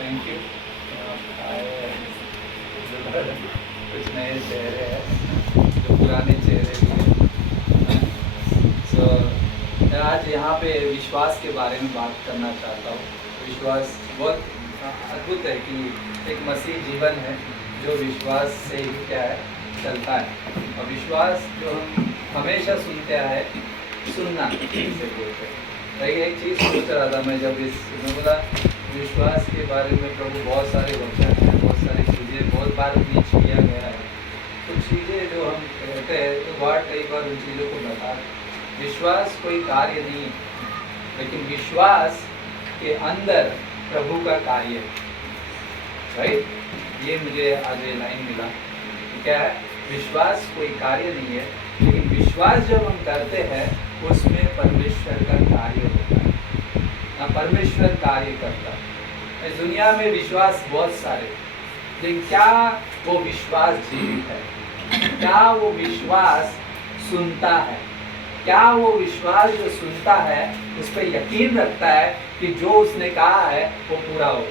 Thank you. कुछ नए चेहरे हैं, जो पुराने चेहरे भी हैं। सो आज यहाँ पे विश्वास के बारे में बात करना चाहता हूँ। विश्वास बहुत अद्भुत है कि एक मसीह जीवन है जो विश्वास से ही क्या है चलता है। और विश्वास जो हम हमेशा सुनते आए, सुनना से बोलते हैं। लेकिन एक चीज़ सोच रहा था मैं जब मैं बोला विश्वास के बारे में प्रभु बहुत सारे वचन हैं, बहुत सारी चीज़ें बहुत बार रीच किया गया है। कुछ चीज़ें जो हम कहते हैं तो वर्ड कई बार उन चीज़ों को बता। विश्वास कोई कार्य नहीं है, लेकिन विश्वास के अंदर प्रभु का कार्य है। राइट, ये मुझे आज ये लाइन मिला। क्या है? विश्वास कोई कार्य नहीं है, लेकिन विश्वास जब हम करते हैं उसमें परमेश्वर का कार्य होता है। परमेश्वर कार्य करता है। इस दुनिया में विश्वास बहुत सारे, लेकिन क्या वो विश्वास जीवित है? क्या वो विश्वास सुनता है? क्या वो विश्वास जो सुनता है उस पर यकीन रखता है कि जो उसने कहा है वो पूरा हो?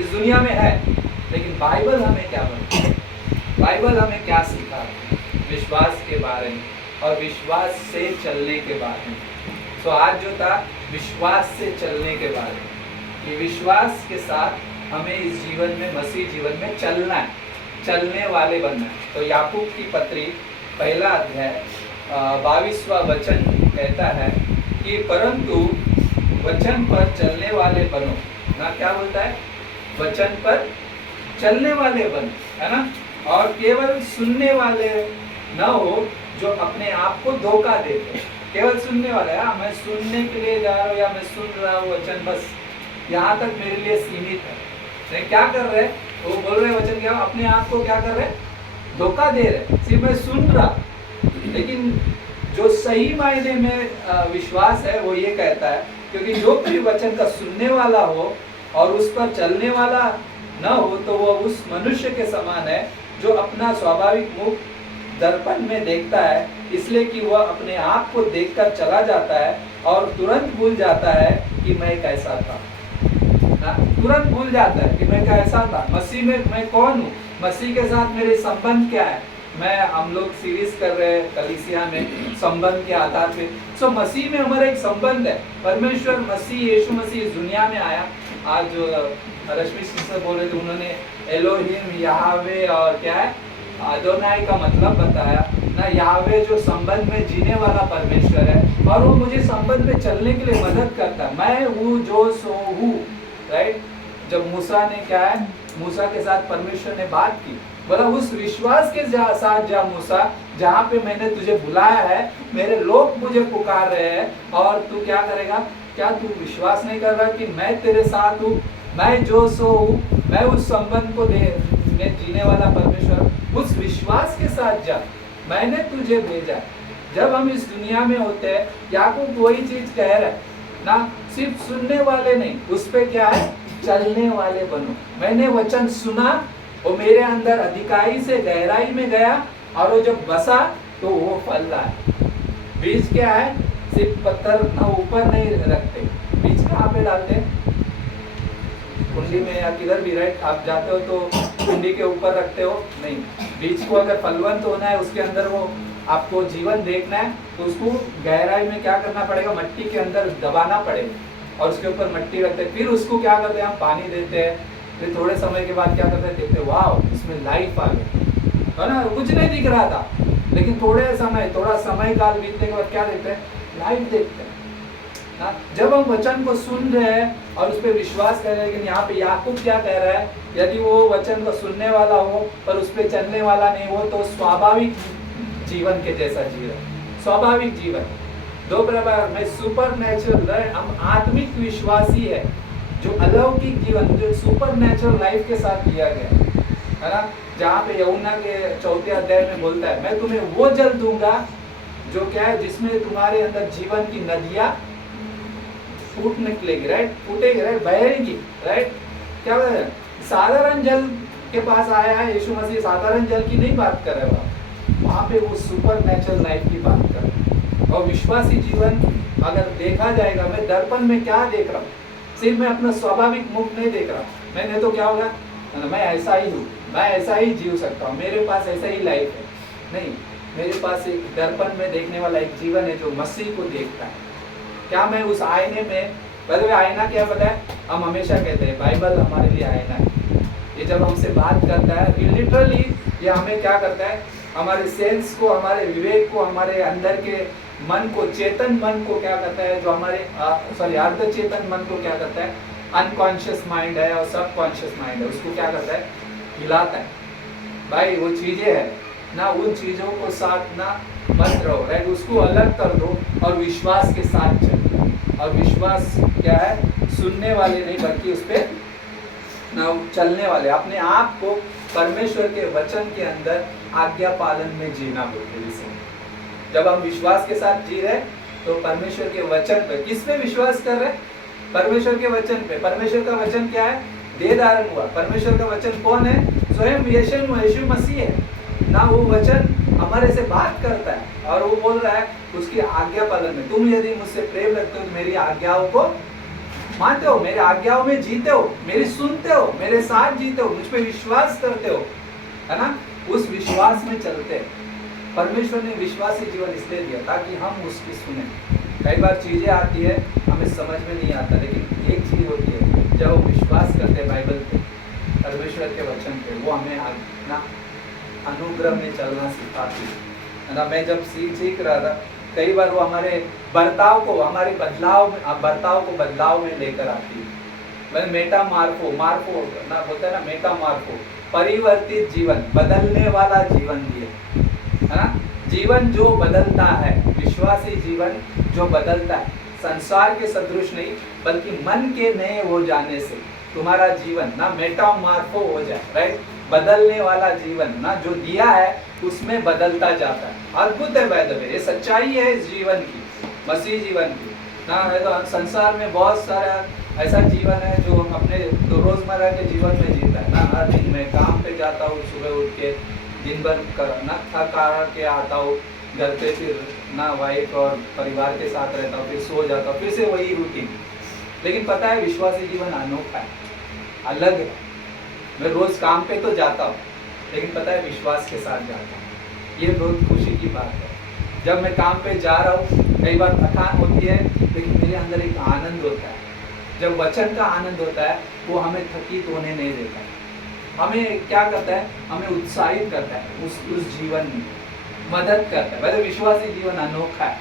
इस दुनिया में है, लेकिन बाइबल हमें क्या बोलती है? बाइबल हमें क्या सिखाती है विश्वास के बारे में और विश्वास से चलने के बारे में? तो आज जो था विश्वास से चलने के बारे में, कि विश्वास के साथ हमें इस जीवन में, मसीह जीवन में चलना है, चलने वाले बनना है। तो याकूब की पत्री पहला अध्याय 22वां वचन कहता है कि परंतु वचन पर चलने वाले बनो। ना क्या बोलता है? वचन पर चलने वाले बनो, है ना? और केवल सुनने वाले न हो जो अपने आप को धोखा देते हैं। केवल सुनने वाला है, मैं सुनने के लिए जा रहा हूँ या मैं सुन रहा हूँ वचन, बस यहाँ तक मेरे लिए सीमित है। नहीं, क्या कर रहे? वो बोल रहे वचन क्या, अपने आप को क्या कर रहे? धोखा दे रहे। सिर्फ मैं सुन रहा, लेकिन जो सही मायने में विश्वास है वो ये कहता है, क्योंकि जो कोई वचन का सुनने वाला हो और उस पर चलने वाला न हो तो वो उस मनुष्य के समान है जो अपना स्वाभाविक मुख दर्पण में देखता है, इसलिए कि वह अपने आप को देखकर चला जाता है और तुरंत भूल जाता है कि मैं कैसा था। ना, तुरंत भूल जाता है कि मैं कैसा था, मसीह में मैं कौन हूँ, मसीह के साथ मेरे संबंध क्या है। हम लोग सीरीज कर रहे हैं कलीसिया में संबंध के आधार पे। सो मसीह में हमारा एक संबंध है। परमेश्वर मसीह, यीशु मसीह इस दुनिया में आया। आज जो रश्मि सिस्टर बोल रहे थे, उन्होंने एलोहिम, याहवे और क्या है अदोनाई का मतलब बताया ना। याहवे जो संबंध में जीने वाला परमेश्वर है और वो मुझे संबंध में चलने के लिए मदद करता है। मैं हूँ जो सो हूँ। राइट, जब मूसा ने क्या है, मूसा के साथ परमेश्वर ने बात की, बोला उस विश्वास के साथ जा मूसा, जहाँ पे मैंने तुझे बुलाया है, मेरे लोग मुझे पुकार रहे हैं और तू क्या करेगा? क्या तू विश्वास नहीं कर रहा कि मैं तेरे साथ हूँ, मैं जो सो हूँ, मैं उस संबंध को जीने वाला परमेश्वर, उस विश्वास के साथ जा, मैंने तुझे भेजा। जब हम इस दुनिया में होते हैं, याकूब वही चीज कह रहा है ना, सिर्फ सुनने वाले नहीं, उस पे क्या है? चलने वाले बनो। मैंने वचन सुना, वो मेरे अंदर अधिकारी से गहराई में गया और वो जब बसा तो वो फल रहा है। बीज क्या है? सिर्फ पत्थर ना ऊपर नहीं रखते, बीज कहाँ पे डालते हैं? कुंडी में या किधर भी। राइट, आप जाते हो तो कुंडी के ऊपर रखते हो नहीं। बीज को अगर फलवंत होना है, उसके अंदर वो आपको जीवन देखना है, तो उसको गहराई में क्या करना पड़ेगा? मट्टी के अंदर दबाना पड़ेगा और उसके ऊपर मट्टी रखते हैं। फिर उसको क्या करते हैं? हम पानी देते हैं। फिर थोड़े समय के बाद क्या करते हैं? देखते हैं वाह, इसमें लाइफ आ गई, है ना? कुछ नहीं दिख रहा था, लेकिन थोड़ा समय काल बीतने के बाद क्या देखते हैं? लाइफ देखते हैं। जब हम वचन को सुन रहे हैं और उस पर विश्वास कर रहे हैं, लेकिन यहाँ पे याकूब क्या कह रहा है? यदि वो वचन को सुनने वाला हो पर उस पर चलने वाला नहीं हो तो स्वाभाविक जीवन के जैसा जीवन, स्वाभाविक जीवन। दो प्रकार में सुपर नेचुरल, हम आत्मिक विश्वासी है, जो अलौकिक जीवन, जो सुपर नेचुरल लाइफ के साथ लिया गया है ना। जहाँ पे यूहन्ना के 4 अध्याय में बोलता है, मैं तुम्हें वो जल दूंगा जो क्या है, जिसमें तुम्हारे अंदर जीवन की नदियाँ फूट निकलेगी। राइट, फूटेगी, राइट, बहेगी। राइट, क्या है? साधारण जल के पास आया है यीशु मसीह, साधारण जल की नहीं बात कर रहे हो, वहाँ पे वो सुपर नेचुरल लाइफ की बात कर रहे हैं। और विश्वासी जीवन अगर देखा जाएगा, मैं दर्पण में क्या देख रहा हूँ? सिर्फ मैं अपना स्वाभाविक मुख नहीं देख रहा, मैंने तो क्या होगा, मैं ऐसा ही हूँ, मैं ऐसा ही जीव सकता हूँ, मेरे पास ऐसा ही लाइफ है। नहीं, मेरे पास एक दर्पण में देखने वाला एक जीवन है जो मसीह को देखता है। क्या मैं उस आईने में, पहले आईना क्या पता है, हम हमेशा कहते हैं बाइबल हमारे लिए आईना है। ये जब हमसे बात करता है लिटरली ये हमें क्या करता है, हमारे सेंस को, हमारे विवेक को, हमारे अंदर के मन को, चेतन मन को क्या करता है, जो हमारे अर्ध चेतन मन को क्या करता है, अनकॉन्शियस माइंड है और सबकॉन्शियस माइंड है, उसको क्या करता है, हिलाता है। भाई वो चीजें है ना, उन चीजों को साथ ना मत रहो, राइट, उसको अलग कर दो और विश्वास के साथ चलो। और विश्वास क्या है, सुनने वाले नहीं बल्कि उस पर ना चलने वाले, अपने आप को परमेश्वर के वचन के अंदर आज्ञा पालन में जीना बोलते हैं। जब हम विश्वास के साथ जी रहे तो परमेश्वर के वचन पे, किस पे विश्वास कर रहे, परमेश्वर के वचन पे। परमेश्वर का वचन क्या है, देह धारण हुआ। परमेश्वर का वचन कौन है, स्वयं यीशु मसीह है ना। वो वचन हमारे से बात करता है और वो बोल रहा है उसकी आज्ञा पालन में, तुम यदि मुझसे प्रेम रखते हो तो मेरी आज्ञाओं को मानते हो, मेरे आज्ञाओं में जीते हो, मेरी सुनते हो, मेरे साथ जीते हो, मुझ पे विश्वास करते हो, है ना। उस विश्वास में चलते हैं। परमेश्वर ने विश्वासी जीवन इसलिए दिया ताकि हम उसकी सुने। कई बार चीजें आती है हमें समझ में नहीं आता, लेकिन एक चीज होती है जब हम विश्वास करते हैं बाइबल पे, परमेश्वर के वचन पे, वो हमें ना अनुग्रह में चलना सिखाती है ना। मैं जब सीख रहा था, कई बार वो हमारे बर्ताव को, हमारे बर्ताव को बदलाव में लेकर आती है। मैंने मेटामार्फो ना बोलते हैं ना, मेटामार्फो, परिवर्तित जीवन, बदलने वाला जीवन दिए, है ना। जीवन जो बदलता है, विश्वासी जीवन जो बदलता है, संसार के सदृश नहीं बल्कि मन के नए हो जाने से तुम्हारा जीवन ना मेटामार्फो हो जाए, राइट, बदलने वाला जीवन ना जो दिया है उसमें बदलता जाता है। अद्भुत है बाय द वे, ये सच्चाई है इस जीवन की, मसीह जीवन की ना। तो संसार में बहुत सारा ऐसा जीवन है जो अपने रोजमर्रा के जीवन में जीता है ना। हर दिन मैं काम पे जाता हूँ, सुबह उठ के दिन भर ना थक के आता हूँ घर पे, फिर ना वाइफ और परिवार के साथ रहता हूँ, फिर सो जाता हूँ, फिर से वही रूटीन। लेकिन पता है विश्वासी जीवन अनोखा है, अलग है। मैं रोज काम पे तो जाता हूँ, लेकिन पता है विश्वास के साथ जाता हूँ। ये बहुत खुशी की बात है। जब मैं काम पे जा रहा हूँ, कई बार थकान होती है, लेकिन मेरे अंदर एक आनंद होता है। जब वचन का आनंद होता है वो हमें थकित होने नहीं देता, हमें क्या करता है, हमें उत्साहित करता है, उस जीवन में मदद करता है। वैसे विश्वासी जीवन अनोखा है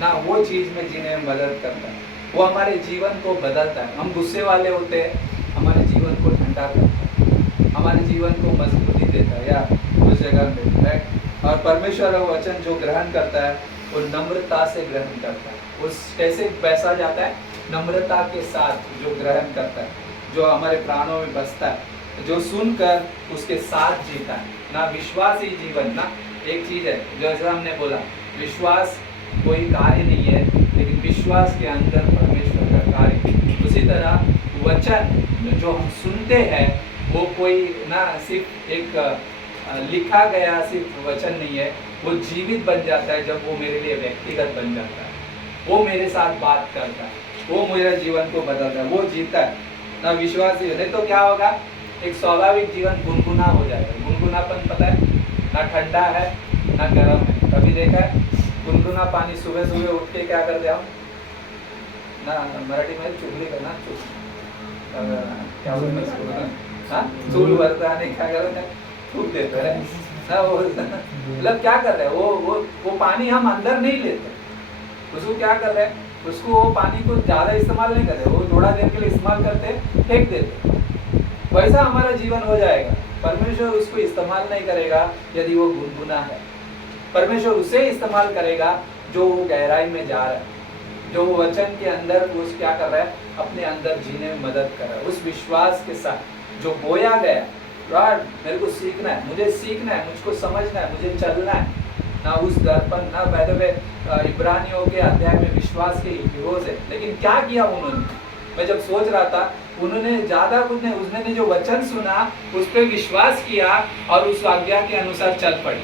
ना, वो चीज में जीने में मदद करता है, वो हमारे जीवन को बदलता है। हम गुस्से वाले होते हैं, हमारे जीवन को ठंडा करता है, हमारे जीवन को मजबूती देता है या उस जगह में देता है। और परमेश्वर का वचन जो ग्रहण करता है वो नम्रता से ग्रहण करता है। उस कैसे पैसा जाता है, नम्रता के साथ जो ग्रहण करता है, जो हमारे प्राणों में बसता है, जो सुनकर उसके साथ जीता है ना। विश्वासी जीवन ना एक चीज है, जैसा हमने बोला, विश्वास कोई कार्य नहीं है, लेकिन विश्वास के अंदर परमेश्वर का कार्य। उसी तरह वचन जो हम सुनते हैं वो कोई ना सिर्फ एक लिखा गया सिर्फ वचन नहीं है, वो जीवित बन जाता है जब वो मेरे लिए व्यक्तिगत बन जाता है, वो मेरे साथ बात करता है, वो मेरे जीवन को बदलता है, वो जीता है ना। विश्वासी नहीं तो क्या होगा, एक स्वाभाविक जीवन गुनगुना हो जाएगा। गुनगुनापन पता है ना, ठंडा है ना गर्म है। कभी देखा है गुनगुना पानी, सुबह सुबह उठ के क्या करते हम ना, मराठी में चुगली करना, क्या चूल भरता नहीं, क्या करते हैं, थूक देते हैं ना। वो मतलब क्या कर रहे हैं, वो पानी हम अंदर नहीं लेते, उसको क्या कर रहे हैं, उसको वो पानी को ज़्यादा इस्तेमाल नहीं करते, वो थोड़ा देर के लिए इस्तेमाल करते, फेंक देते। वैसा हमारा जीवन हो जाएगा। परमेश्वर उसको इस्तेमाल नहीं करेगा यदि वो गुनगुना है। परमेश्वर उसे इस्तेमाल करेगा जो वो गहराई में जा रहा है, जो वचन के अंदर वो क्या कर रहा है, अपने अंदर जीने में मदद कर रहा है। उस विश्वास के साथ जो बोया गया, गॉड मेरे को सीखना है, मुझे सीखना है, मुझको समझना है, मुझे चलना है ना। उस दर्पण ना, बाय द वे इब्रानियों के अध्याय में विश्वास के हीरोज है। लेकिन क्या किया उन्होंने, मैं जब सोच रहा था, उन्होंने ज्यादा कुछ नहीं, उसने जो वचन सुना उस पर विश्वास किया और उस आज्ञा के अनुसार चल पड़े।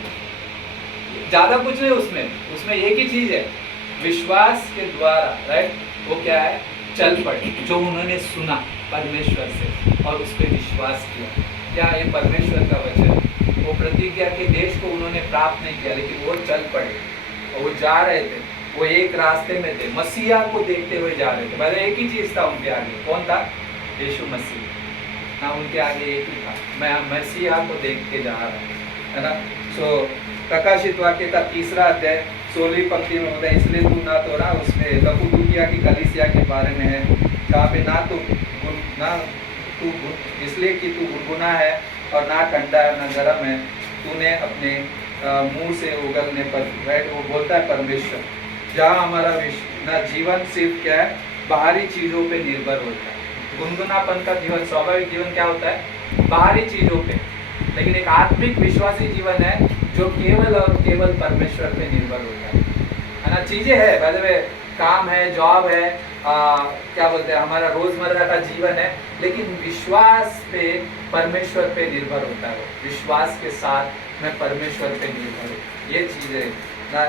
ज्यादा कुछ नहीं उसमें एक ही चीज है, विश्वास के द्वारा, राइट। वो क्या है, चल पड़े, जो उन्होंने सुना परमेश्वर से और उस पर विश्वास किया। क्या ये परमेश्वर का वचन, वो प्रतिज्ञा के देश को उन्होंने प्राप्त नहीं किया, लेकिन वो चल पड़े और वो जा रहे थे, वो एक रास्ते में थे, मसीहा को देखते हुए जा रहे थे। बस एक ही चीज़ था उनके आगे, कौन था? यीशु मसीह। ना उनके आगे एक ही था, मैं मसीहा को देख के जा रहा हूँ, है ना। सो प्रकाशित वाक्य का 3 अध्याय 16वीं पंक्ति में होता है, इसलिए तू ना तो ना उसमें लपुदुकिया की कलीसिया के बारे में है, जहाँ पे ना तू इसलिए कि तू गुनगुना है और ना ठंडा है ना गर्म है, तूने अपने मुंह से उगलने पर, राइट, वो बोलता है परमेश्वर, जहाँ हमारा ना जीवन सिर्फ क्या है, बाहरी चीज़ों पे निर्भर होता है। गुनगुनापन का जीवन, स्वाभाविक जीवन क्या होता है? बाहरी चीज़ों पे। लेकिन एक आत्मिक विश्वासी जीवन है जो केवल और केवल परमेश्वर पे निर्भर होता है ना। चीज़ें है, बाय द वे, काम है, जॉब है, क्या बोलते हैं, हमारा रोजमर्रा का जीवन है, लेकिन विश्वास पे, परमेश्वर पे निर्भर होता है। विश्वास के साथ मैं परमेश्वर पे निर्भर हूँ, ये चीज़ें ना।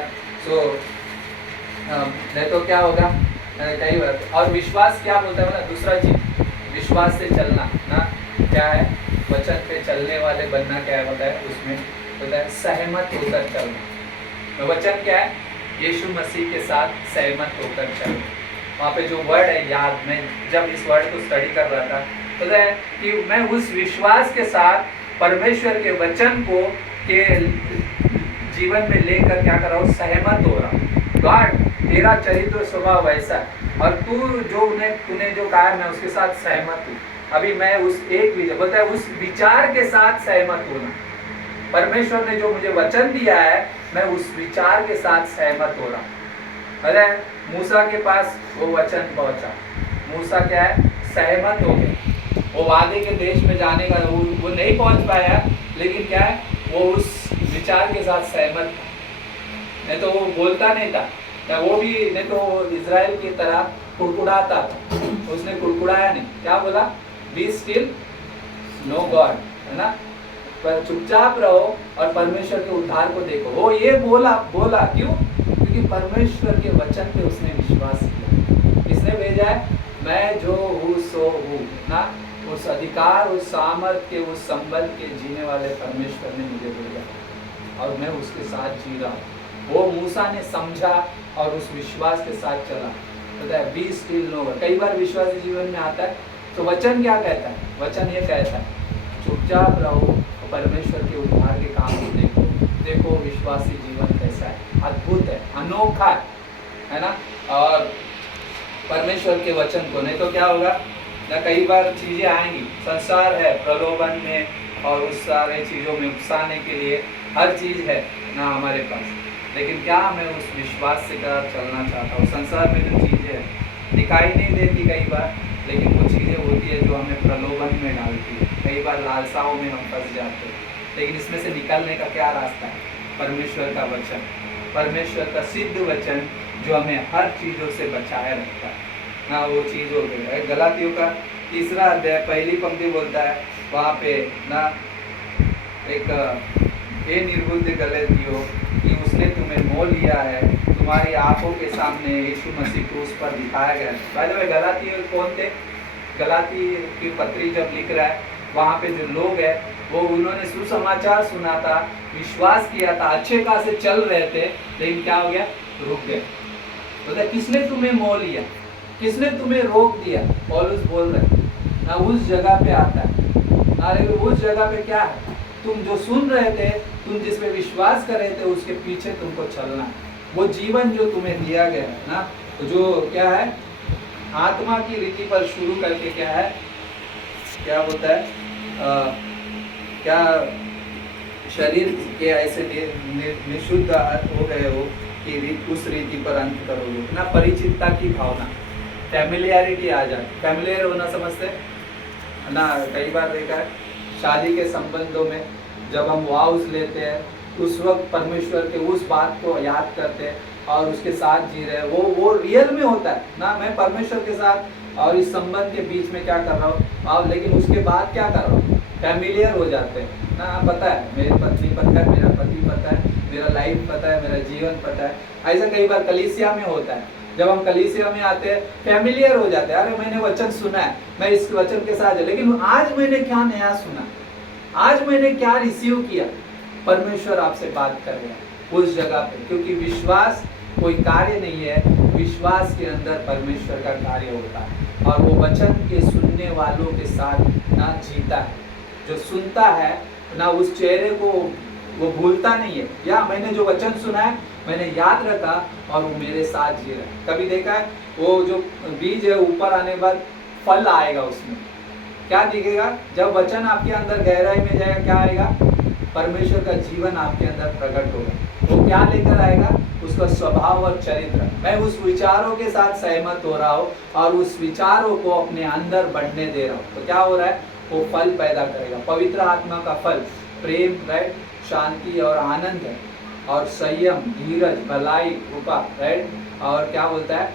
सो नहीं तो क्या होगा कई बार। और विश्वास क्या बोलता है ना, दूसरा चीज, विश्वास से चलना ना, क्या है? वचन पे चलने वाले बनना क्या है होता है? उसमें होता है सहमत होकर चलना। वचन क्या है? यीशु मसीह के साथ सहमत होकर चलना। वहाँ पे जो वर्ड है, याद, मैं जब इस वर्ड को स्टडी कर रहा था तो है कि मैं उस विश्वास के साथ परमेश्वर के वचन को के जीवन में लेकर क्या कर रहा हूँ? सहमत हो रहा हूँ। गॉड, तेरा चरित्र स्वभाव वैसा है और तूने जो कहा है मैं उसके साथ सहमत हूँ। अभी मैं उस एक विचार, बोलता है उस विचार के साथ सहमत होना। परमेश्वर ने जो मुझे वचन दिया है, मैं उस विचार के साथ सहमत हो रहा हूँ। अरे मूसा के पास वो वचन पहुंचा, मूसा क्या है? सहमत हो गया। वो वादे के देश में जाने का वो नहीं पहुंच पाया, लेकिन क्या है, वो उस विचार के साथ सहमत था। नहीं तो वो बोलता नहीं था, वो भी नहीं तो इजराइल की तरह कुड़कुड़ाता था। उसने कुड़कुड़ाया नहीं, क्या बोला? बी स्टिल, नो गॉड, है ना, पर चुपचाप रहो और परमेश्वर के उद्धार को देखो। वो ये बोला क्यों? क्योंकि परमेश्वर के वचन पे उसने विश्वास किया। किसने भेजा है? मैं जो हूँ सो हूँ ना, उस अधिकार, उस सामर्थ के, उस संबंध के जीने वाले परमेश्वर ने मुझे भेजा और मैं उसके साथ जी रहा हूँ। वो मूसा ने समझा और उस विश्वास के साथ चला। पता है, बी स्टिल नो। कई बार विश्वासी जीवन में आता है तो वचन क्या कहता है? वचन ये कहता है चुपचाप रहो और परमेश्वर के उद्धार के काम को देखो। देखो विश्वासी जीवन कैसा है, अद्भुत है, अनोखा है ना। और परमेश्वर के वचन को, नहीं तो क्या होगा ना, कई बार चीज़ें आएंगी, संसार है प्रलोभन में और उस सारे चीज़ों में उकसाने के लिए हर चीज़ है ना हमारे पास, लेकिन क्या मैं उस विश्वास से क्या चलना चाहता हूँ? संसार में जो चीज़ें हैं दिखाई नहीं देती कई बार, लेकिन वो चीज़ें होती है जो हमें प्रलोभन में डालती है। कई बार लालसाओं में हम फंस जाते हैं, लेकिन इसमें से निकलने का क्या रास्ता है? परमेश्वर का वचन, परमेश्वर का सिद्ध वचन जो हमें हर चीज़ों से बचाए रखता है ना। वो चीज़ हो गई गलातियों का 3 अध्याय 1 पंक्ति बोलता है वहाँ पे ना, एक ये निर्बुद्ध गलातियों कि उसने तुम्हें मोल लिया है, तुम्हारी आंखों के सामने यीशु मसीह क्रूस पर दिखाया गया। बाय द वे, गलाती कौन थे? गलाती की पत्री जब लिख रहा है, वहाँ पे जो लोग हैं वो उन्होंने सुसमाचार सुना था, विश्वास किया था, अच्छे खासे चल रहे थे, लेकिन क्या हो गया? रुक गए। बोलता किसने तुम्हें मोल लिया, किसने तुम्हें रोक दिया? पौलुस बोल रहे ना, उस जगह पे आता है। अरे उस जगह पे क्या है? तुम जो सुन रहे थे, तुम जिस पे विश्वास कर रहे थे, उसके पीछे तुमको चलना है। वो जीवन जो तुम्हें दिया गया है ना, जो क्या है, आत्मा की रीति पर शुरू करके क्या है, क्या होता है, क्या शरीर के ऐसे निशुद्ध हो गए हो कि उस रीति पर अंत करोगे ना। परिचितता की भावना, फैमिलियरिटी आ जाए, फैमिलियर होना समझते ना। कई बार देखा है शादी के संबंधों में जब हम वाउस लेते हैं, उस वक्त परमेश्वर के उस बात को याद करते हैं और उसके साथ जी रहे हैं, वो रियल में होता है ना। मैं परमेश्वर के साथ और इस संबंध के बीच में क्या कर रहा हूँ, और लेकिन उसके बाद क्या कर रहा हूँ, फैमिलियर हो जाते हैं ना। पता है मेरी पत्नी पता है, मेरा पति पता है, मेरा लाइफ पता है, मेरा जीवन पता है। ऐसा कई बार कलीसिया में होता है जब हम कलीसिया में आते हैं फैमिलियर हो जाते हैं, अरे मैंने वचन सुना है, मैं इस वचन के साथ, लेकिन आज मैंने क्या नया सुना, आज मैंने क्या रिसीव किया, परमेश्वर आपसे बात कर रहे हैं उस जगह पे। क्योंकि विश्वास कोई कार्य नहीं है, विश्वास के अंदर परमेश्वर का कार्य होता है। और वो वचन के सुनने वालों के साथ ना जीता है, जो सुनता है ना उस चेहरे को वो भूलता नहीं है, या मैंने जो वचन सुना है मैंने याद रखा और वो मेरे साथ जी रहा है। कभी देखा है वो जो बीज है ऊपर आने के बाद फल आएगा, उसमें क्या दिखेगा, जब वचन आपके अंदर गहराई में जाएगा क्या आएगा, परमेश्वर का जीवन आपके अंदर प्रकट होगा। वो क्या लेकर आएगा, उसका स्वभाव और चरित्र। मैं उस विचारों के साथ सहमत हो रहा हूँ और उस विचारों को अपने अंदर बढ़ने दे रहा हूँ, तो क्या हो रहा है, वो फल पैदा करेगा। पवित्र आत्मा का फल प्रेम, राइट, शांति और आनंद है, और संयम, धीरज, भलाई, कृपा, राइट, और क्या बोलता है,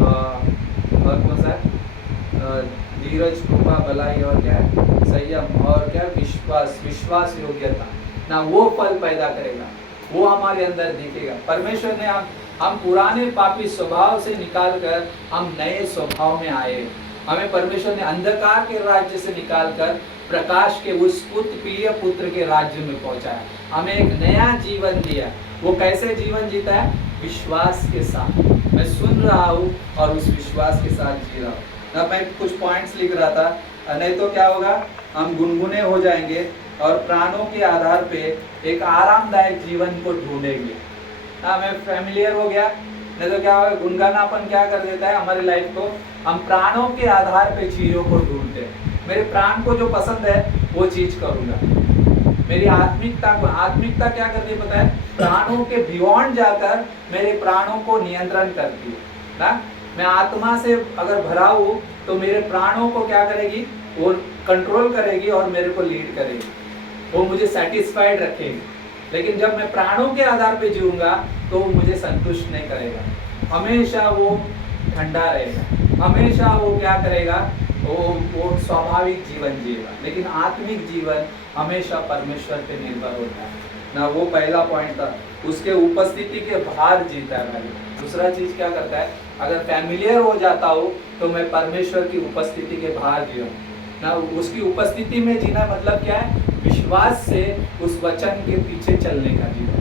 और कौन सा है, धीरज, कृपा, भलाई और क्या है, संयम, और क्या, विश्वास, विश्वास योग्यता ना, वो फल पैदा करेगा, वो हमारे अंदर दिखेगा। परमेश्वर ने हम पुराने पापी स्वभाव से निकालकर हम नए स्वभाव में आए। हमें परमेश्वर ने अंधकार के राज्य से निकालकर प्रकाश के उस प्रिय पुत्र के राज्य में पहुंचाया, हमें एक नया जीवन दिया। वो कैसे जीवन जीता है, विश्वास के साथ। मैं सुन रहा हूँ और उस विश्वास के साथ जी रहा हूँ। अब मैं कुछ पॉइंट्स लिख रहा था, नहीं तो क्या होगा, हम गुनगुने हो जाएंगे और प्राणों के आधार पे एक आरामदायक जीवन को ढूंढेंगे। मैं फैमिलियर हो गया, नहीं तो क्या होगा, गुनगानापन क्या कर देता है हमारी लाइफ को, हम प्राणों के आधार पे चीज़ों को ढूंढते हैं। मेरे प्राण को जो पसंद है वो चीज़ करूँगा। मेरी आत्मिकता क्या करती है पता है, प्राणों के बियॉन्ड जाकर मेरे प्राणों को नियंत्रण करती है ना। मैं आत्मा से अगर भरा हूँ तो मेरे प्राणों को क्या करेगी, वो कंट्रोल करेगी और मेरे को लीड करेगी, वो मुझे सेटिस्फाइड रखेगी। लेकिन जब मैं प्राणों के आधार पे जीऊँगा तो वो मुझे संतुष्ट नहीं करेगा, हमेशा वो ठंडा रहेगा, हमेशा वो क्या करेगा, वो स्वाभाविक जीवन जिएगा। लेकिन आत्मिक जीवन हमेशा परमेश्वर पे निर्भर होता है ना। वो पहला पॉइंट था, उसके उपस्थिति के बाहर जीता है भाई। दूसरा चीज क्या करता है, अगर फैमिलियर हो जाता हो तो मैं परमेश्वर की उपस्थिति के बाहर जीऊँ ना। उसकी उपस्थिति में जीना मतलब क्या है, विश्वास से उस वचन के पीछे चलने का जीवन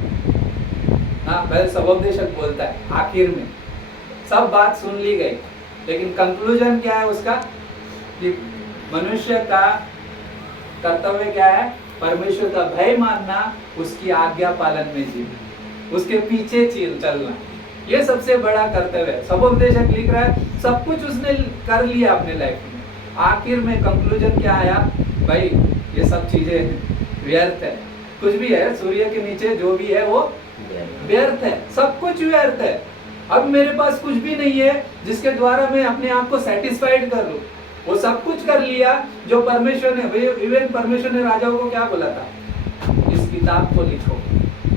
ना। वह सबोपदेशक बोलता है आखिर में सब बात सुन ली गई, लेकिन कंक्लूजन क्या है उसका, कि मनुष्य का कर्तव्य क्या है, परमेश्वर का भय मानना, उसकी आज्ञा पालन में जीना, उसके पीछे चलना, ये सबसे बड़ा कर्तव्य है। सबोपदेशक लिख रहा है सब कुछ उसने कर लिया अपने लाइफ में, आखिर में कंक्लूजन क्या आया, भाई ये सब चीजें व्यर्थ है, कुछ भी है सूर्य के नीचे जो भी है वो व्यर्थ है, सब कुछ व्यर्थ है। अब मेरे पास कुछ भी नहीं है जिसके द्वारा मैं अपने आप को सेटिस्फाइड कर लूं। वो सब कुछ कर लिया जो परमेश्वर ने, इवन परमेश्वर ने राजाओं को क्या बोला था, इस किताब को लिखो,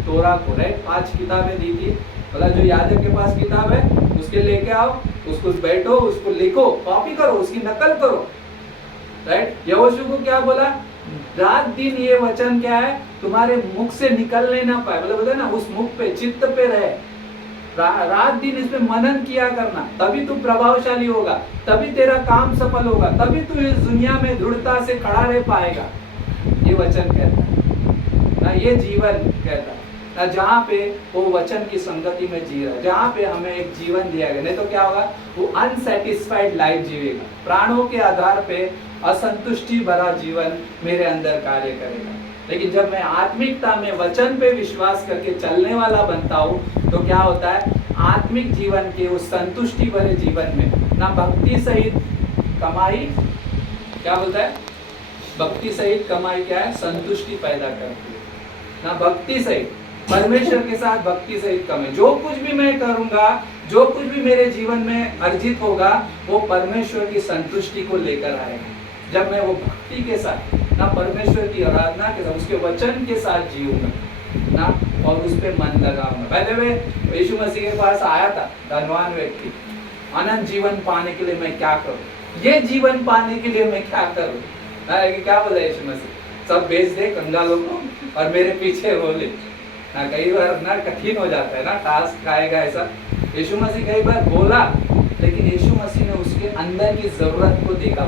तोरा को, राइट, 5 किताबें दी थी, बोला जो याजक के पास किताब है उसके लेके आओ, उसको बैठो, उसको लिखो, कॉपी करो, उसकी नकल करो, राइट। यहोशू को क्या बोला, रात दिन ये वचन क्या है तुम्हारे मुख से निकलने ना पाए, बोले ना उस मुख पे, चित्त पे रहे, रात दिन इसमें मनन किया करना, तभी तू प्रभावशाली होगा, तभी तेरा काम सफल होगा, तभी तू इस दुनिया में दृढ़ता से खड़ा रह पाएगा। ये वचन कहता है ना, ये जीवन कहता है ना, जहाँ पे वो वचन की संगति में जी रहा है, जहाँ पे हमें एक जीवन दिया गया। नहीं तो क्या होगा, वो अनसेटिस्फाइड लाइफ जीवेगा, प्राणों के आधार पे असंतुष्टि भरा जीवन मेरे अंदर कार्य करेगा। लेकिन जब मैं आत्मिकता में वचन पे विश्वास करके चलने वाला बनता हूँ तो क्या होता है, आत्मिक जीवन के उस संतुष्टि भरे जीवन में ना भक्ति सहित कमाई, क्या बोलता है, भक्ति सहित कमाई क्या है, संतुष्टि पैदा करती है ना। भक्ति सहित, परमेश्वर के साथ भक्ति सहित कमाई, जो कुछ भी मैं करूंगा, जो कुछ भी मेरे जीवन में अर्जित होगा वो परमेश्वर की संतुष्टि को लेकर आएगा। जब मैं वो भक्ति के साथ ना, परमेश्वर की आराधना के साथ, उसके वचन के साथ जीऊंगा ना, और उस पर मन लगाऊंगा। पहले वे यीशु मसीह के पास आया था धनवान व्यक्ति, अनंत जीवन पाने के लिए मैं क्या करूं, ये जीवन पाने के लिए मैं क्या करूं, क्या बोला यीशु मसीह, सब बेच दे कंगालों को और मेरे पीछे बोले ना। कई बार ना कठिन हो जाता है ना, टास्क आएगा ऐसा, यीशु मसीह कई बार बोला, लेकिन यीशु मसीह ने उसके अंदर की जरूरत को देखा।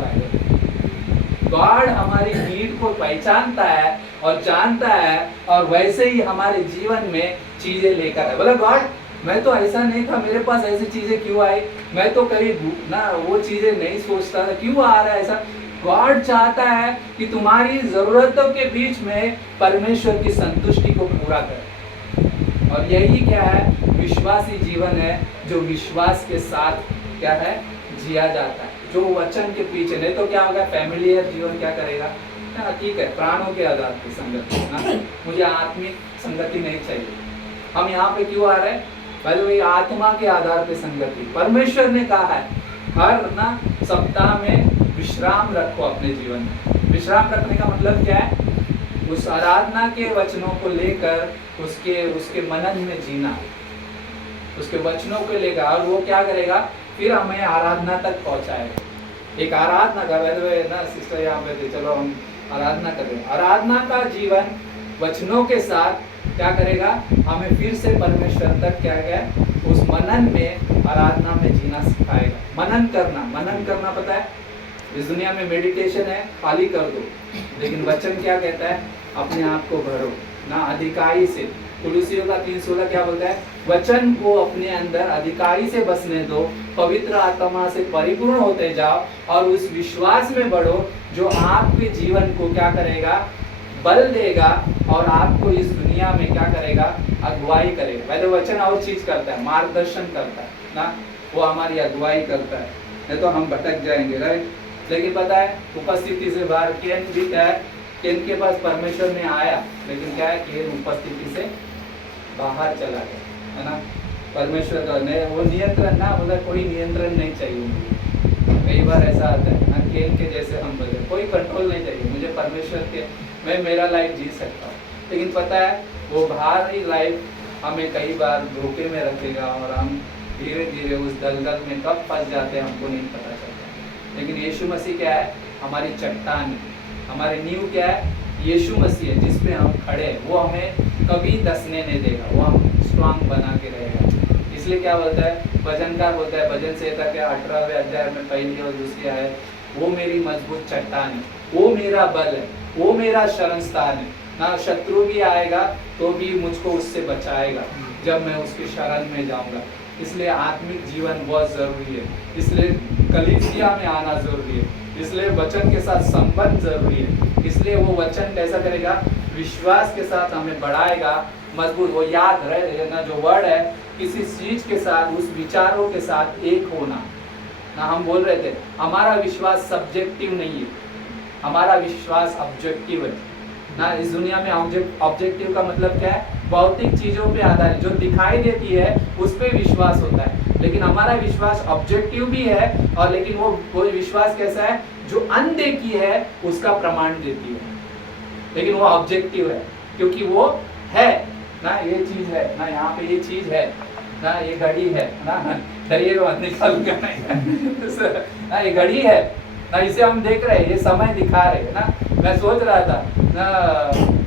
गॉड हमारी नीड को पहचानता है और जानता है, और वैसे ही हमारे जीवन में चीजें लेकर है। बोला गॉड, मैं तो ऐसा नहीं था, मेरे पास ऐसी चीजें क्यों आई? मैं तो कभी ना वो चीजें नहीं सोचता था, क्यों आ रहा है ऐसा? गॉड चाहता है कि तुम्हारी जरूरतों के बीच में परमेश्वर की संतुष्टि को पूरा करे। और यही क्या है? विश्वासी जीवन है, जो विश्वास के साथ क्या है? जिया जाता है, जो वचन के पीछे। नहीं तो क्या होगा? फैमिलियर जीवन क्या करेगा? ठीक है, प्राणों के आधार पर संगति ना, मुझे आत्मिक संगति नहीं चाहिए। हम यहाँ पे क्यों आ रहे हैं? पहले वही आत्मा के आधार पे संगति। परमेश्वर ने कहा है हर ना सप्ताह में विश्राम रखो अपने जीवन में। विश्राम रखने का मतलब क्या है? उस आराधना के वचनों को लेकर उसके मनन में जीना, उसके वचनों को लेकर, और वो क्या करेगा? फिर हमें आराधना तक पहुंचाएगा। एक आराधना का ना सिस्टर यहाँ पे थे, चलो हम आराधना करें। आराधना का जीवन वचनों के साथ क्या करेगा? हमें फिर से परमेश्वर तक क्या है? उस मनन में, आराधना में जीना सिखाएगा। मनन करना पता है? इस दुनिया में मेडिटेशन है, खाली कर दो, लेकिन वचन क्या कहता है? अपने आप को भरो ना अधिकारी से। कुलुसियों का 3:16 क्या बोलता है? वचन को अपने अंदर अधिकारी से बसने दो, पवित्र आत्मा से परिपूर्ण होते जाओ, और उस विश्वास में बढ़ो जो आपके जीवन को क्या करेगा? बल देगा, और आपको इस दुनिया में क्या करेगा? अगुवाई करेगा। पहले वचन और चीज करता है, मार्गदर्शन करता है ना, वो हमारी अगुवाई करता है, नहीं तो हम भटक जाएंगे, राइट? लेकिन पता है, उपस्थिति से बाहर केन भी क्या है? केन के पास परमेश्वर में आया, लेकिन क्या है? केन उपस्थिति से बाहर चला गया, है ना? परमेश्वर का वो नियंत्रण ना, मतलब कोई नियंत्रण नहीं चाहिए मुझे। कई बार ऐसा आता है ना, केन के जैसे हम बोले, कोई कंट्रोल नहीं चाहिए मुझे, परमेश्वर के, मैं मेरा लाइफ जी सकता हूँ। लेकिन पता है, वो बाहरी लाइफ हमें कई बार धोखे में रखेगा, और हम धीरे धीरे उस दलदल में कब फंस जाते हैं हमको नहीं पता चलता। लेकिन यीशु मसीह क्या है? हमारी चट्टान है, हमारी नींव क्या है? यीशु मसीह है, जिस पे हम खड़े हैं। वो हमें कभी धंसने नहीं देगा, वो हम स्ट्रांग बना के रहेगा। इसलिए क्या बोलता है भजनकार? बोलता है भजन संहिता के 18वें अध्याय में पहली और दूसरी आयत, वो मेरी मजबूत चट्टान है, वो मेरा बल है, वो मेरा शरण स्थान है ना। शत्रु भी आएगा तो भी मुझको उससे बचाएगा जब मैं उसकी शरण में जाऊंगा। इसलिए आत्मिक जीवन बहुत जरूरी है, इसलिए कलीसिया में आना जरूरी है, इसलिए वचन के साथ संबंध जरूरी है। इसलिए वो वचन कैसा करेगा? विश्वास के साथ हमें बढ़ाएगा, मजबूत। वो याद रहे ना, जो वर्ड है, किसी चीज के साथ, उस विचारों के साथ एक होना ना। हम बोल रहे थे हमारा विश्वास सब्जेक्टिव नहीं है, हमारा विश्वास ऑब्जेक्टिव है ना। इस दुनिया में ऑब्जेक्टिव का मतलब क्या है? भौतिक चीजों पे आधारित, जो दिखाई देती है उस पे विश्वास होता है। लेकिन हमारा विश्वास ऑब्जेक्टिव भी है, और लेकिन वो विश्वास कैसा है? जो अनदेखी है उसका प्रमाण देती है, लेकिन वो ऑब्जेक्टिव है, क्योंकि वो है ना। ये चीज है ना, यहाँ पे ये चीज है ना, ये घड़ी है ना, डरिएगा निकल गया ना, ये घड़ी है ना, इसे हम देख रहे हैं, ये समय दिखा रहे हैं ना। मैं सोच रहा था ना,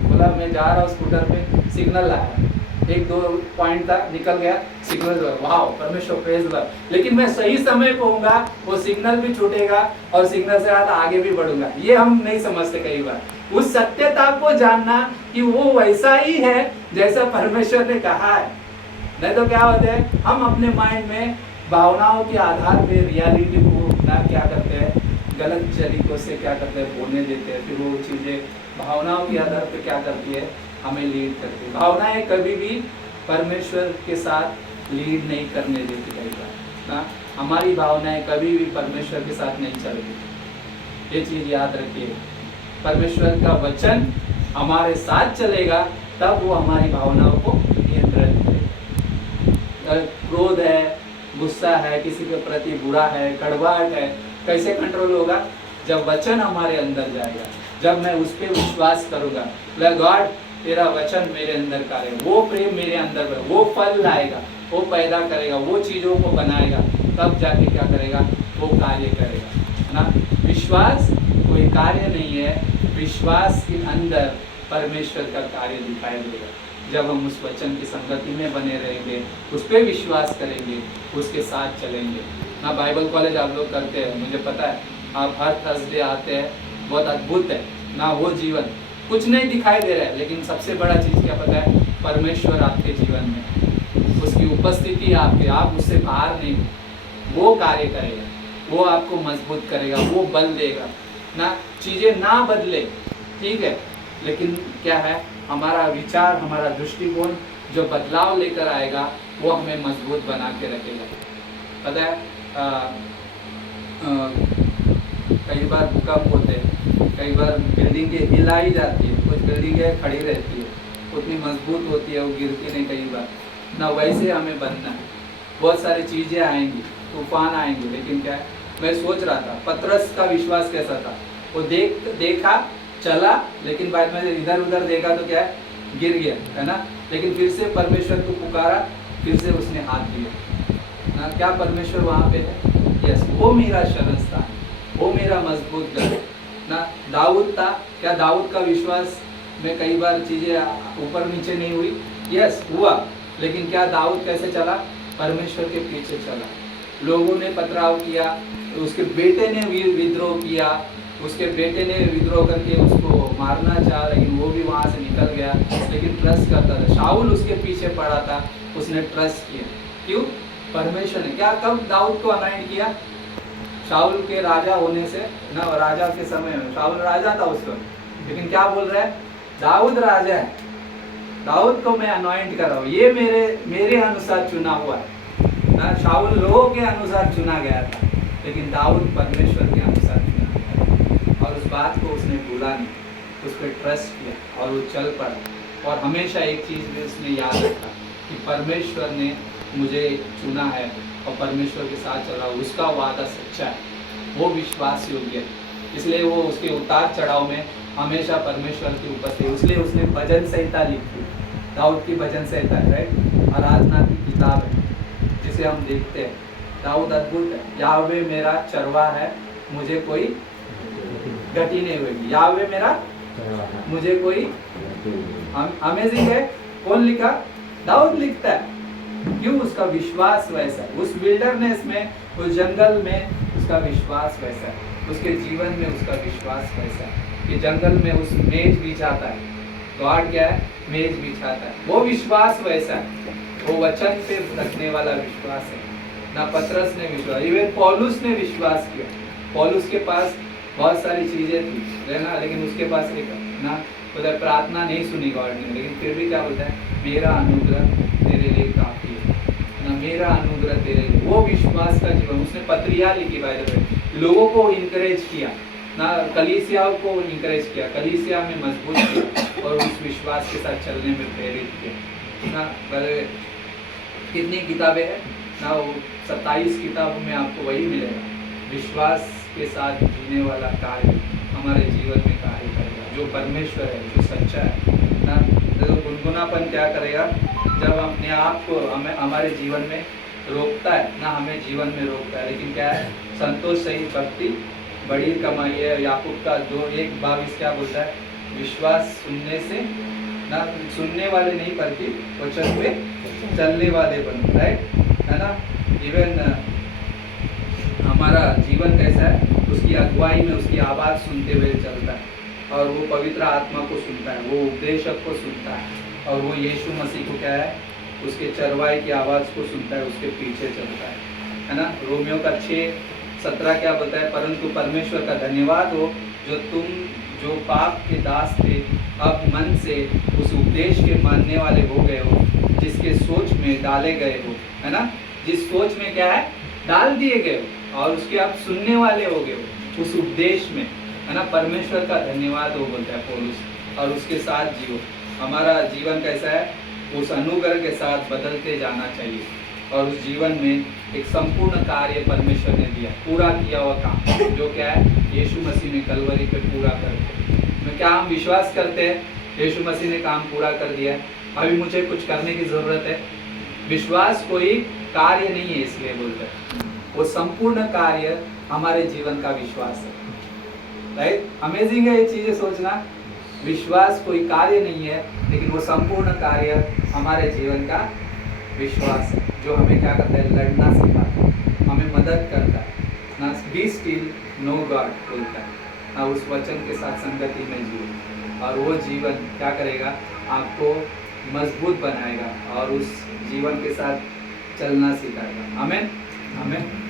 बोला मैं जा रहा हूँ स्कूटर पे, सिग्नल आया, 1-2 पॉइंट था, निकल गया सिग्नल, वाह परमेश्वर प्रेज लॉर्ड। लेकिन मैं सही समय पे होऊंगा, वो सिग्नल भी छूटेगा और सिग्नल से ज़्यादा आगे भी बढ़ूंगा। ये हम नहीं समझते कई बार, उस सत्यता को जानना कि वो वैसा ही है जैसा परमेश्वर ने कहा है। नहीं तो क्या होता है, हम अपने माइंड में भावनाओं के आधार पे रियलिटी को ना क्या करते हैं, गलत तरीकों से क्या करते हैं, बोलने देते हैं। फिर वो चीज़ें भावनाओं के आधार पे क्या करती है, हमें लीड करती है। भावनाएं कभी भी परमेश्वर के साथ लीड नहीं करने देती कई बार ना। हमारी भावनाएं कभी भी परमेश्वर के साथ नहीं चलेगी, ये चीज़ याद रखिए। परमेश्वर का वचन हमारे साथ चलेगा, तब वो हमारी भावनाओं को नियंत्रित करेगा। क्रोध है, गुस्सा है, किसी के प्रति बुरा है, कड़वाहट है, कैसे कंट्रोल होगा? जब वचन हमारे अंदर जाएगा, जब मैं उस पर विश्वास करूँगा, गॉड तेरा वचन मेरे अंदर कार्य, वो प्रेम मेरे अंदर है, वो फल लाएगा, वो पैदा करेगा, वो चीज़ों को बनाएगा, तब जाके क्या करेगा, वो कार्य करेगा ना। विश्वास कोई कार्य नहीं है, विश्वास के अंदर परमेश्वर का कार्य दिखाई देगा जब हम उस वचन की संगति में बने रहेंगे, उस पर विश्वास करेंगे, उसके साथ चलेंगे ना। बाइबल कॉलेज आप लोग करते हैं, मुझे पता है, आप हर थर्सडे आते हैं, बहुत अद्भुत है ना। वो जीवन कुछ नहीं दिखाई दे रहा है, लेकिन सबसे बड़ा चीज़ क्या पता है, परमेश्वर आपके जीवन में, उसकी उपस्थिति आपके, आप उससे बाहर नहीं, वो कार्य करेगा, वो आपको मजबूत करेगा, वो बल देगा ना। चीज़ें ना बदले, ठीक है, लेकिन क्या है, हमारा विचार, हमारा दृष्टिकोण जो बदलाव लेकर आएगा, वो हमें मजबूत बना के रखेगा। पता है, कई बार भूकंप होते हैं, कई बार बिल्डिंगें हिलाई जाती है, कुछ बिल्डिंगें खड़ी रहती है, उतनी मजबूत होती है, वो गिरती नहीं कई बार ना। वैसे हमें बनना है। बहुत सारी चीज़ें आएंगी, तूफान आएंगे, लेकिन क्या है, मैं सोच रहा था पतरस का विश्वास कैसा था। वो देखा, चला, लेकिन बाद में इधर उधर देखा तो क्या है, गिर गया, है ना। लेकिन फिर से परमेश्वर को पुकारा, फिर से उसने हाथ दिया ना। क्या परमेश्वर वहाँ पे है? यस, वो मेरा शरण स्थान, वो मेरा मजबूत घर ना। दाऊद था, क्या दाऊद का विश्वास में कई बार चीज़ें ऊपर नीचे नहीं हुई? यस हुआ, लेकिन क्या दाऊद कैसे चला? परमेश्वर के पीछे चला। लोगों ने पथराव किया, उसके बेटे ने विद्रोह किया, उसके बेटे ने विद्रोह करके उसको मारना चाहा, लेकिन वो भी वहाँ से निकल गया, लेकिन ट्रस्ट करता था। शाऊल उसके पीछे पड़ा था, उसने ट्रस्ट किया। क्यों? परमेश्वर ने क्या, कब दाऊद को अनाइंट किया? शाऊल के राजा होने से ना, राजा के समय में शाऊल राजा था उस वक्त, लेकिन क्या बोल रहा है, दाऊद राजा है, दाऊद को मैं अनॉइंट कर रहा हूँ, ये मेरे अनुसार चुना हुआ है ना। शाऊल लोगों के अनुसार चुना गया था, लेकिन दाऊद परमेश्वर के अनुसार चुना गया, और उस बात को उसने भूला नहीं, उस पर ट्रस्ट किया और वो चल पड़ा। और हमेशा एक चीज़ भी उसने याद रखा कि परमेश्वर ने मुझे चुना है और परमेश्वर के साथ चला, उसका वादा सच्चा है, वो विश्वास योग्य है। इसलिए वो उसके उतार चढ़ाव में हमेशा परमेश्वर की उपस्थिति, इसलिए उसने भजन संहिता लिखी, दाऊद की भजन संहिता, राइट, आराधना की किताब है जिसे हम देखते हैं। दाऊद अद्भुत है, याहवे मेरा चरवा है, मुझे कोई गति नहीं होगी, याहवे मेरा, मुझे कोई, अमेजिंग है। कौन लिखा? दाऊद लिखता है। क्यों? उसका विश्वास वैसा है, उस विल्डरनेस में, उस जंगल में उसका विश्वास वैसा है, उसके जीवन में उसका विश्वास वैसा है कि जंगल में उस मेज बिछाता है, गॉड क्या है, मेज बिछाता है, वो विश्वास वैसा है, वो वचन पे रखने वाला विश्वास है ना। पतरस ने विश्वास, इवन पौलुस ने विश्वास किया। पौलुस के पास बहुत सारी चीजें थी, है ना, लेकिन उसके पास एक ना, उधर प्रार्थना नहीं सुनी गॉड ने, लेकिन फिर भी क्या बोलता है, मेरा अनुग्रह तेरे लिए काफी है ना, मेरा अनुग्रह तेरे लिए। वो विश्वास का जीवन, उसने पत्रियां लिखी, बाय द वे, लोगों को इनकरेज किया ना, कलीसिया को इनकरेज किया, कलीसिया में मजबूत किया और उस विश्वास के साथ चलने में प्रेरित किया ना। कितनी किताबें हैं ना, वो 27 किताबों में आपको वही मिलेगा, विश्वास के साथ जीने वाला कार्य हमारे जीवन में कार्य करेगा, जो परमेश्वर है, जो सच्चा है ना। तो गुनगुनापन क्या करेगा, जब अपने आप को हमारे जीवन में रोकता है ना, हमें जीवन में रोकता है, लेकिन क्या है, संतोष सही भक्ति बड़ी कमाई है। याकूब का 2:1-22 क्या बोलता है, विश्वास सुनने से ना, सुनने वाले नहीं बल्कि वचन पे चलने वाले बनो, राइट, है ना। इवन हमारा जीवन कैसा है, उसकी अगुवाई में उसकी आवाज़ सुनते हुए चलता है, और वो पवित्र आत्मा को सुनता है, वो उपदेशक को सुनता है, और वो यीशु मसीह को क्या है, उसके चरवाई की आवाज़ को सुनता है, उसके पीछे चलता है ना। रोमियो का 6:17 क्या बोलता है, परंतु परमेश्वर का धन्यवाद हो जो तुम जो पाप के दास थे अब मन से उस उपदेश के मानने वाले हो गए हो, जिसके सोच में डाले गए हो, है ना, जिस सोच में क्या है, डाल दिए गए हो, और उसके आप सुनने वाले हो गए हो उस उपदेश में, है ना। परमेश्वर का धन्यवाद हो बोलता है पौलुस, और उसके साथ जियो। हमारा जीवन कैसा है, उस अनुग्रह के साथ बदलते जाना चाहिए, और उस जीवन में एक संपूर्ण कार्य परमेश्वर ने दिया, पूरा किया हुआ काम, जो क्या है, यीशु मसीह ने कलवरी पे पूरा कर दिया। क्या हम विश्वास करते हैं यीशु मसीह ने काम पूरा कर दिया है, अभी मुझे कुछ करने की ज़रूरत है? विश्वास कोई कार्य नहीं है, इसलिए बोलते हैं वो संपूर्ण कार्य हमारे जीवन का विश्वास है, राइट। अमेजिंग है ये चीज़ें सोचना विश्वास कोई कार्य नहीं है, लेकिन वो संपूर्ण कार्य हमारे जीवन का विश्वास है, जो हमें क्या करता है, लड़ना सिखाता है, हमें मदद करता है ना। बी स्टिल नो गॉड बोलता है ना, उस वचन के साथ संगति में जियो, और वो जीवन क्या करेगा, आपको मजबूत बनाएगा और उस जीवन के साथ चलना सिखाएगा। आमीन, आमीन।